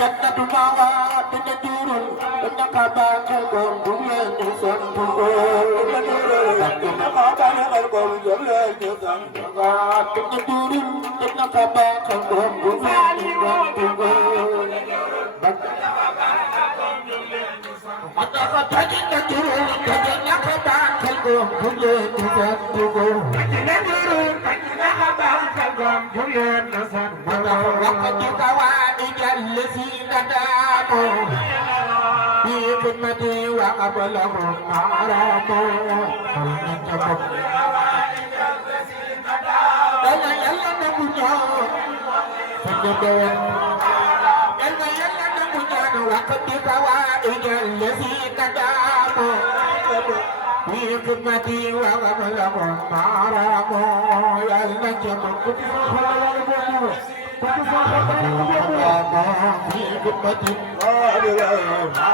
Jannatu mawa tunda turun tunda kaba kalgon dunya ni son tugo tunda kaba kalgon dunya ni son tugo tunda turun tunda kaba kalgon dunya ni son tugo mata kata tunda turun tunda kaba kalgon dunya ni son tugo tunda turun tunda kaba kalgon dunya ni son tugo waktu kawani الذين داموا في خدمتي وقبلهم حراموا أنا يلا نبني فنبين أنا يلا نبني وقت فوائد الذين داموا في خدمتي وقبلهم حراموا يلا نبني في خدمة الظالمين